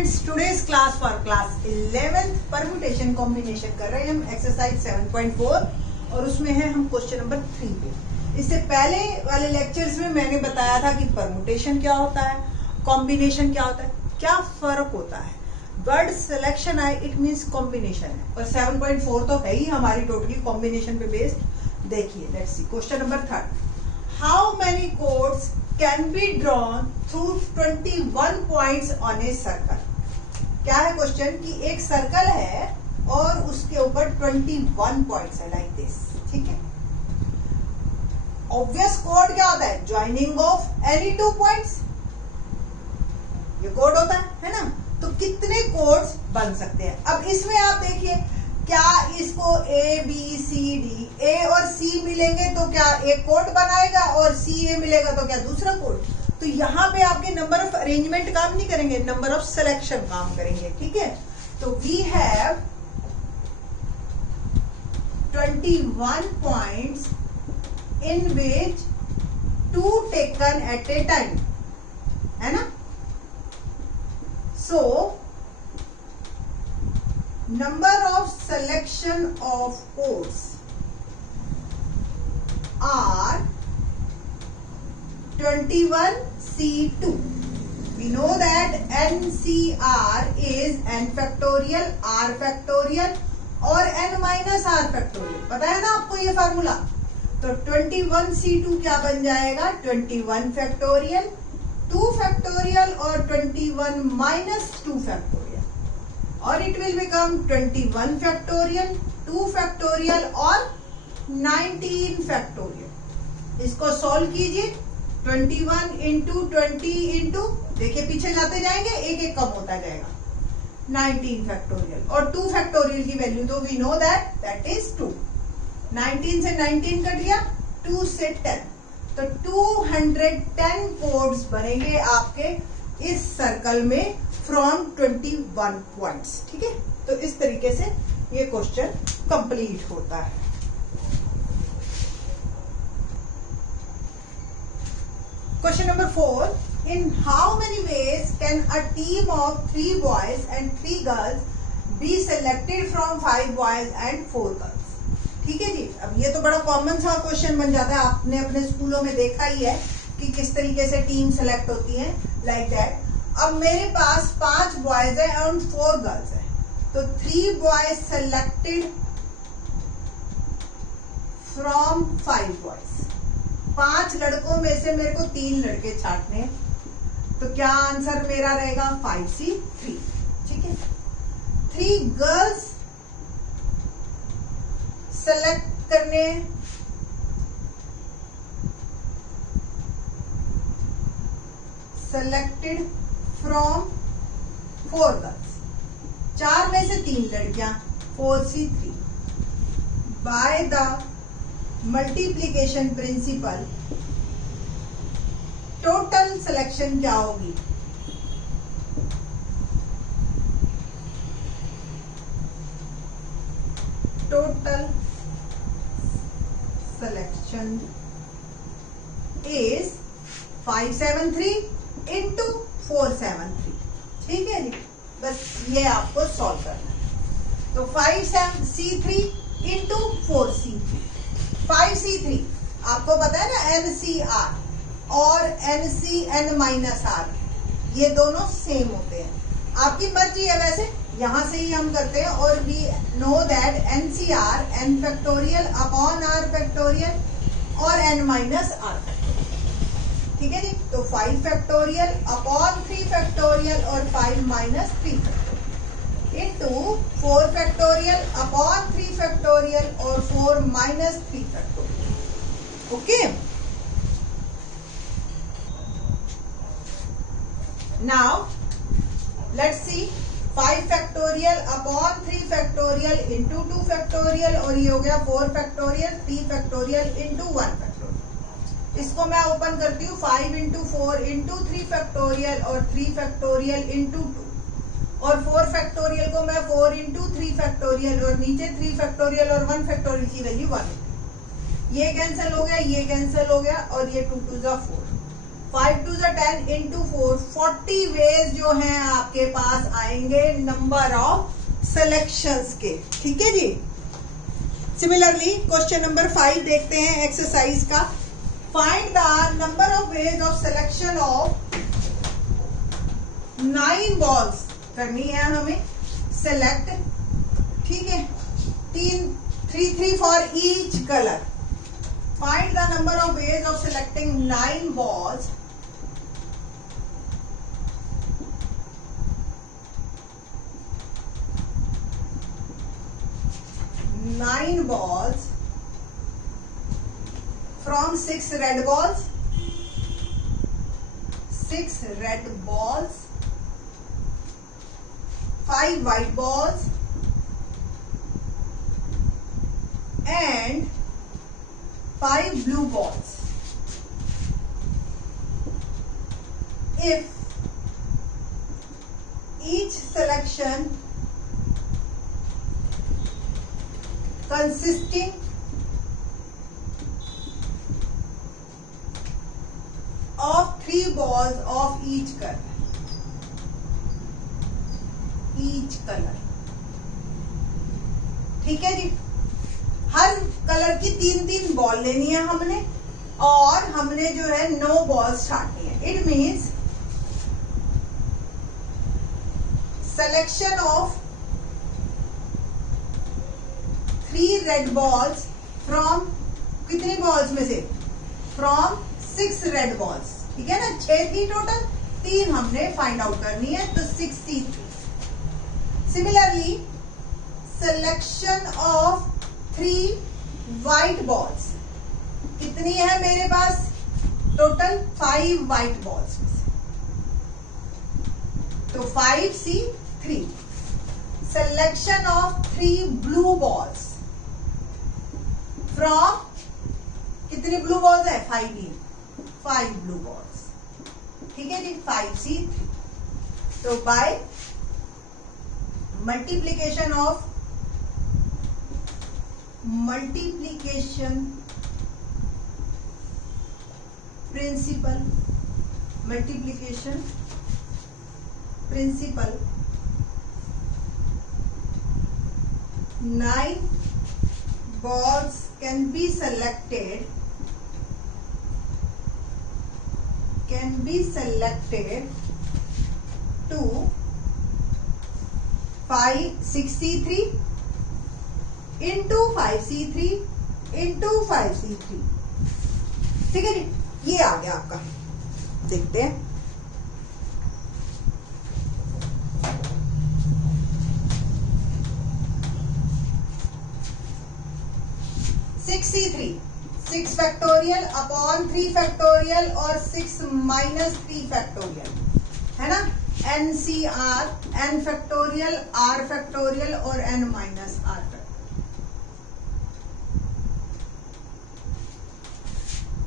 Students, today's class for class 11th permutation combination कर रहे हैं हम एक्सरसाइज 7.4 और उसमें है हम क्वेश्चन नंबर 3 पे। इससे पहले वाले लेक्चर्स में मैंने बताया था कि परम्यूटेशन क्या होता है, कॉम्बिनेशन क्या होता है, क्या फर्क होता है। वर्ड सिलेक्शन आए इट मींस कॉम्बिनेशन है और 7.4 तो है ही हमारी टोटली कॉम्बिनेशन पे बेस्ड। देखिए let's see question number 3। How many codes can be drawn through 21 points on a circle। क्या है क्वेश्चन कि एक सर्कल है और उसके ऊपर 21 पॉइंट्स है लाइक दिस, ठीक है। ऑब्वियस कोड क्या होता है, ज्वाइनिंग ऑफ एनी 2 पॉइंट्स, ये कोड होता है ना। तो कितने कोड्स बन सकते हैं। अब इसमें आप देखिए क्या इसको A B C D, A और C मिलेंगे तो क्या एक कोड बनाएगा और C A मिलेगा तो क्या दूसरा कोड। तो यहाँ पे आपके नंबर ऑफ अरेंजमेंट काम नहीं करेंगे, नंबर ऑफ सिलेक्शन काम करेंगे, ठीक है। तो we have 21 points in which 2 taken at a time, है ना। सो number of selection of codes are 21C2. We know that NCR is n factorial, r factorial और n minus r factorial। पता है ना आपको ये फार्मूला। तो 21C2 क्या बन जाएगा, 21 फैक्टोरियल, 2 फैक्टोरियल और 21 माइनस 2 फैक्टोरियल और it will become 21 factorial, 2 factorial और 19 फैक्टोरियल। इसको सॉल्व कीजिए। 21 इंटू 20 इंटू, देखिए पीछे जाते जाएंगे एक एक कम होता जाएगा, 19 फैक्टोरियल और 2 फैक्टोरियल की वैल्यू तो वी नो दैट इज 2। 19 से 19 कट गया, 2 से 10, तो 210 कोड्स बनेंगे आपके इस सर्कल में फ्रॉम 21 पॉइंट्स, ठीक है। तो इस तरीके से ये क्वेश्चन कंप्लीट होता है। Question number 4। In how many ways can a team of 3 boys and 3 girls be selected from 5 boys and 4 girls. ठीक है जी। अब ये तो बड़ा कॉमन सा क्वेश्चन बन जाता है, आपने अपने स्कूलों में देखा ही है कि किस तरीके से टीम सेलेक्ट होती है, लाइक दैट। अब मेरे पास 5 बॉयज है एंड 4 गर्ल्स है, तो 3 बॉयज सेलेक्टेड फ्रॉम 5 बॉयज। 5 लड़कों में से मेरे को 3 लड़के छांटने हैं, तो क्या आंसर मेरा रहेगा 5C3, ठीक है। 3 गर्ल्स सेलेक्ट करने, सेलेक्टेड फ्रॉम 4 गर्ल्स, 4 में से 3 लड़कियां, 4C3। By the multiplication principal total selection क्या होगी, टोटल सिलेक्शन इज 573 इंटू 473, ठीक है जी। बस ये आपको सॉल्व करना है। तो 5C3 इंटू 4C3, 5C3 आपको पता है ना NCR और NCN माइनस R, ये दोनों सेम होते हैं। आपकी मर्जी है, वैसे यहां से ही हम करते हैं। और we know that NCR n factorial upon r factorial और n माइनस r, ठीक है जी। तो 5 फैक्टोरियल अपॉन 3 फैक्टोरियल और 5 minus 3 factorial into 4 factorial upon 3 factorial और 4 minus 3 factorial. Okay, now let's see 5 factorial upon 3 factorial into 2 factorial और ये हो गया 4 फैक्टोरियल, 3 फैक्टोरियल इंटू 1 फैक्टोरियल। इसको मैं ओपन करती हूँ, 5 इंटू 4 इंटू 3 फैक्टोरियल और 3 फैक्टोरियल इंटू 2 और 4 फैक्टोरियल को मैं 4 इंटू 3 फैक्टोरियल और नीचे 3 फैक्टोरियल और 1 फैक्टोरियल की वैल्यू 1। ये कैंसिल हो गया, ये कैंसिल हो गया और ये 2 2 जा 4। 5 टू 10 इंटू 4, 40 वेज जो हैं आपके पास आएंगे नंबर ऑफ सिलेक्शंस के। ठीक है जी। सिमिलरली क्वेश्चन नंबर 5 देखते हैं एक्सरसाइज का। Find the number of ways of selection of 9 balls करनी है हमें सेलेक्ट। ठीक है, 3 for each colour. Find the number of ways of selecting 9 balls from 6 red balls, 6 red balls, 5 white balls and 5 blue balls. If each selection consisting of 3 balls of each color, ठीक है जी। हर colour की 3 ball लेनी है हमने और हमने जो है 9 बॉल्स छाटनी है। It means selection of 3 red balls from कितनी बॉल्स में से? From 6 red balls. ठीक है ना, 6 थी टोटल, 3 हमने फाइंड आउट करनी है, तो 63। Similarly selection of 3 white balls, कितनी है मेरे पास? टोटल 5 व्हाइट बॉल्स में से, तो 5C3। Selection of 3 blue balls from कितनी ब्लू बॉल्स है? 5 ब्लू बॉल्स। ठीक है जी, 5C3। तो by multiplication principle 9 balls can be selected to 6C3 into 5C3 into 5C3। ठीक है जी, ये आ गया आपका। देखते हैं 6C3, 6 फैक्टोरियल अपॉन 3 फैक्टोरियल और 6 माइनस 3 फैक्टोरियल, है ना। NCR, N factorial, R factorial और N माइनस R फैक्टोरियल।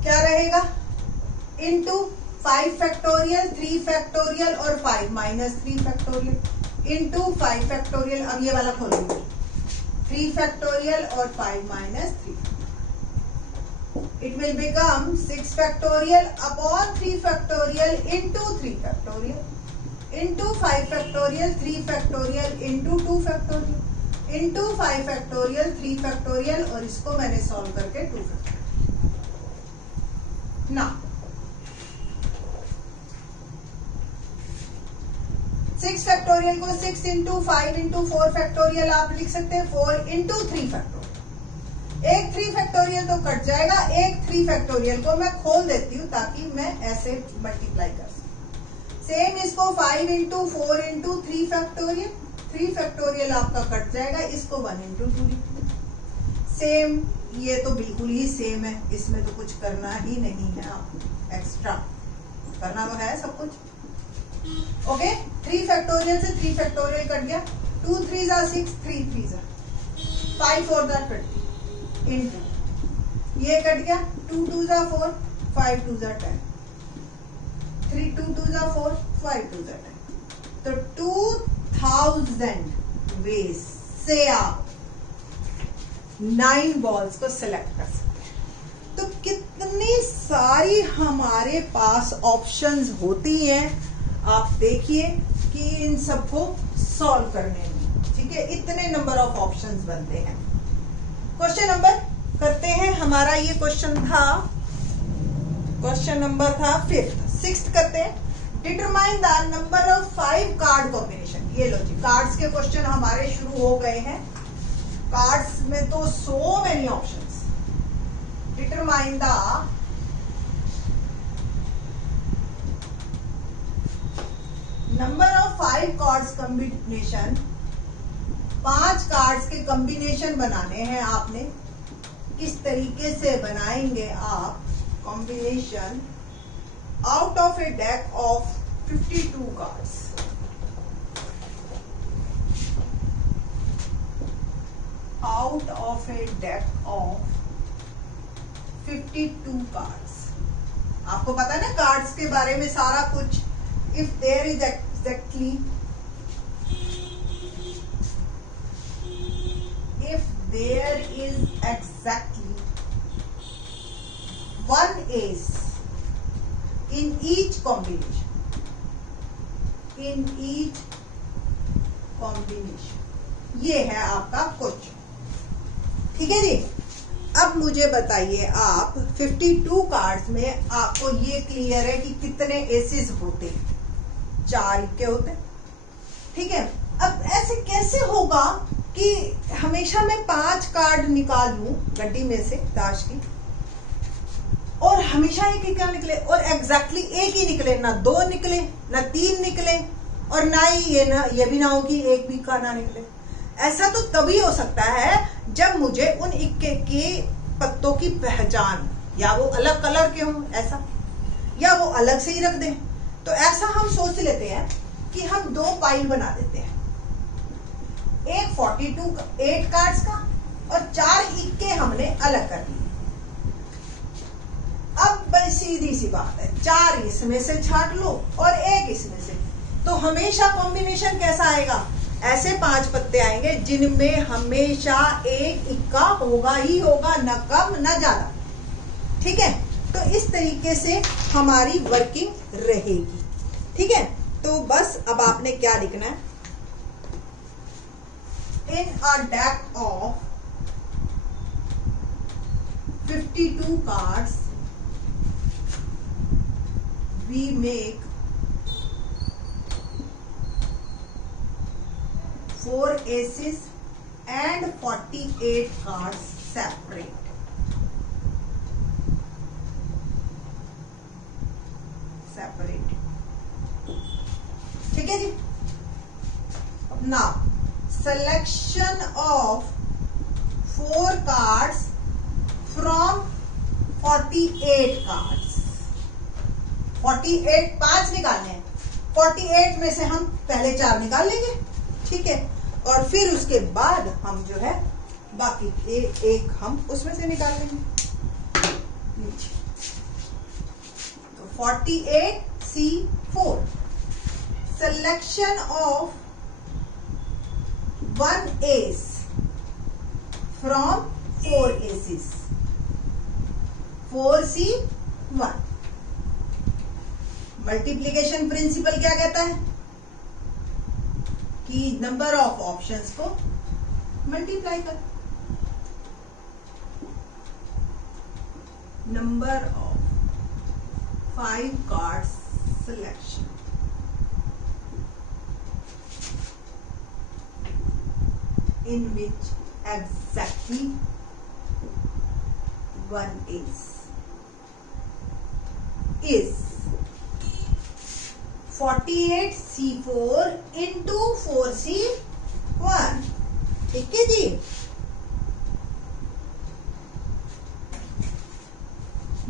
क्या रहेगा? इंटू 5 फैक्टोरियल, 3 फैक्टोरियल और 5 माइनस 3 फैक्टोरियल इंटू 5 फैक्टोरियल। अब ये वाला खोलेंगे, 3 फैक्टोरियल और 5 minus 3। It will become 6 factorial upon 3 factorial into 3 factorial into 5 factorial, 3 factorial into 2 factorial into 5 factorial, 3 factorial और इसको मैंने सॉल्व करके 2 factorial। ना 6 फैक्टोरियल को 6 इंटू 5 इंटू 4 फैक्टोरियल आप लिख सकते हैं, 4 इंटू 3 फैक्टोरियल। एक 3 फैक्टोरियल तो कट जाएगा, एक 3 फैक्टोरियल को मैं खोल देती हूँ ताकि मैं ऐसे मल्टीप्लाई कर सकूं। सेम इसको 5 इंटू 4 इंटू 3 फैक्टोरियल, 3 फैक्टोरियल आपका कट जाएगा, इसको 1 इंटू 2। सेम, ये तो बिल्कुल ही सेम है, इसमें तो कुछ करना ही नहीं है, आपको एक्स्ट्रा करना तो है सब कुछ। ओके, 3 फैक्टोरियल से 3 फैक्टोरियल कट गया, 2 3 जा 6, 3 3 जा 5 4 जा 20 इंटू ये कट गया, 2 2 जा 4, 5 2 जा 10, 3 2 2 जा 4, 5 2 जा 10। तो 2000 वेज से आप 9 बॉल्स को सिलेक्ट कर सकते हैं। तो कितना इतनी सारी हमारे पास ऑप्शंस होती हैं, आप देखिए कि इन सबको सॉल्व करने में, ठीक है, इतने नंबर ऑफ ऑप्शंस बनते हैं। क्वेश्चन नंबर करते हैं, हमारा ये क्वेश्चन नंबर था 6th करते हैं। Determine the number of 5 card combination. ये लो जी, कार्ड्स के क्वेश्चन हमारे शुरू हो गए हैं। कार्ड्स में तो so many options. Determine the number of 5 cards combination. 5 cards के कॉम्बिनेशन बनाने हैं आपने। किस तरीके से बनाएंगे आप combination out of A deck of 52 cards. Out of A deck of 52 cards. आपको पता है ना कार्ड्स के बारे में सारा कुछ। If there is exactly one ace in each combination, ये है आपका क्वेश्चन, ठीक है जी। अब मुझे बताइए आप 52 कार्ड्स में आपको ये क्लियर है कि कितने एसेस होते हैं? 4 इक्के होते हैं, ठीक है। अब ऐसे कैसे होगा कि हमेशा मैं 5 कार्ड निकाल लूं गड्डी में से ताश की और हमेशा एक इक्का निकले और एग्जैक्टली एक ही निकले, ना 2 निकले ना 3 निकले और ना ही ये भी ना हो कि एक भी इक्का ना निकले। ऐसा तो तभी हो सकता है जब मुझे उन इक्के के पत्तों की पहचान, या वो अलग कलर के हों ऐसा, या वो अलग से ही रख दें। तो ऐसा हम सोच लेते हैं कि हम 2 पाइल बना देते हैं, एक 8 कार्ड्स का और 4 इक्के हमने अलग कर दिए। अब बड़ी सीधी सी बात है, 4 इसमें से छाट लो और 1 इसमें से, तो हमेशा कॉम्बिनेशन कैसा आएगा? ऐसे 5 पत्ते आएंगे जिनमें हमेशा एक इक्का होगा ही होगा, न कम न ज्यादा, ठीक है। तो इस तरीके से हमारी वर्किंग रहेगी, ठीक है। तो बस अब आपने क्या लिखना है, in a deck of 52 cards we make 4 aces and 48 cards separate. ठीक है जी। Now selection of 4 cards from 48 cards. 48 5 निकालने हैं, 48 में से हम पहले 4 निकाल लेंगे, ठीक है। और फिर उसके बाद हम जो है बाकी एक हम उसमें से निकाल लेंगे नीचे। तो 48C4 selection of 1 ace from 4 aces, 4C1। Multiplication principle क्या कहता है कि नंबर ऑफ ऑप्शंस को मल्टीप्लाई कर। Number of 5 cards selection in which exactly 1 ace is 48C4 into 4C1, ठीक है जी।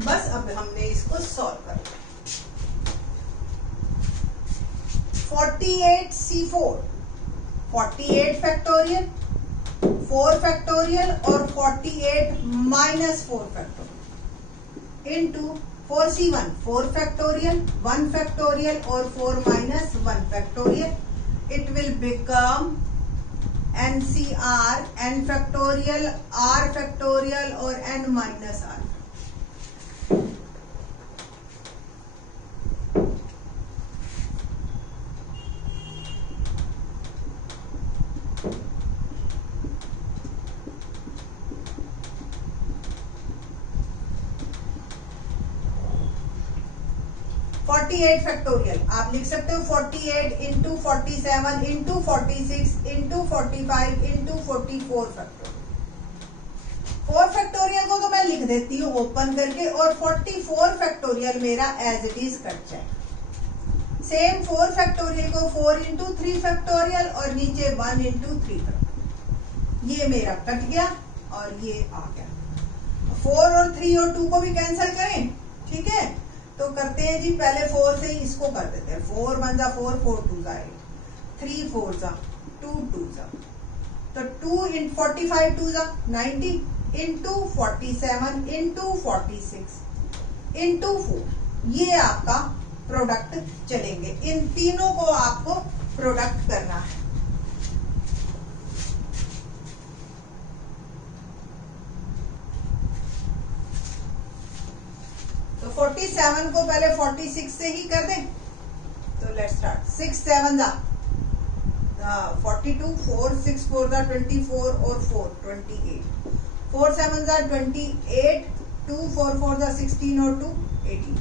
बस अब हमने इसको सॉल्व कर लिया। 48C4 48 फैक्टोरियल, 4 फैक्टोरियल और 48 minus 4 factorial into 4C1 4 factorial, 1 factorial और 4 minus 1 factorial. It will become NCR n factorial, R factorial और n माइनस R। 48 फैक्टोरियल आप लिख सकते हो 48 into 47 into 46 into 45 into 44 factorial. 4 factorial को तो मैं लिख देती हूँ ओपन करके, और 44 फैक्टोरियल मेरा एज इट इज कट जाएगा। सेम 4 फैक्टोरियल को 4 इंटू 3 फैक्टोरियल और नीचे 1 इंटू 3 फैक्टोरियल। ये मेरा कट गया और ये आ गया। 4 और 3 और 2 को भी कैंसिल करें, ठीक है। तो करते हैं जी, पहले 4 से ही इसको कर देते हैं। 4 1 जा 4, 4 2 जा 8, 3 4 जा 2 2 जा, तो 2 इन 45 2 जा 90 इंटू 47 इंटू 46 इंटू 4, ये आपका प्रोडक्ट चलेंगे। इन तीनों को आपको प्रोडक्ट करना है। तो 47 को पहले 46 से ही कर दें। तो लेट्स स्टार्ट। 6 7 जा 42, 4 6 4 जा 24 और 4 28, 4 7 जा 28, 2 4 4 जा 16 और 2 18,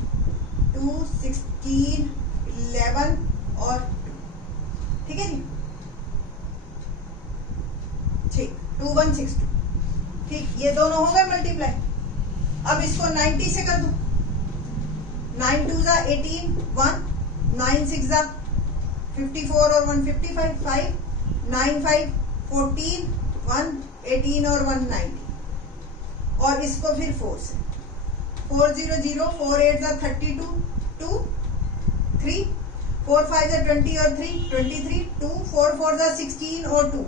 2 16 11 और 2, ठीक है जी, ठीक 2 1 6 2, ठीक। ये दोनों हो गए मल्टीप्लाई। अब इसको 90 से कर दूं। 9 2 जा 18 1, 9 6 जा 54 और 1 55 5, 9 5 14 1 18 और 1 90, और इसको फिर 4 से 4 0 0, 4 8 जा 32 2 3, 4 5 जा 20 और 3 23 2, 4 4 जा 16 और 2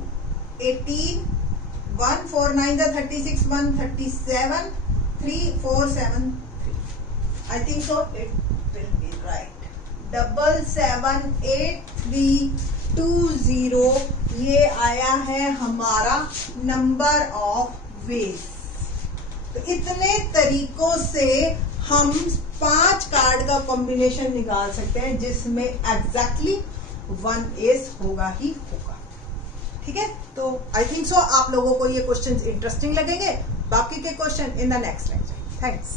18 1, 4 9 जा 36 1 37 3 4 7 3। I think so it will be right। 778320 ये आया है हमारा नंबर ऑफ वेज। तो इतने तरीकों से हम 5 कार्ड का कॉम्बिनेशन निकाल सकते हैं जिसमें एग्जैक्टली 1 एस होगा ही होगा, ठीक है। तो आई थिंक सो आप लोगों को ये क्वेश्चंस इंटरेस्टिंग लगेंगे। बाकी के question in the next lecture. Thanks.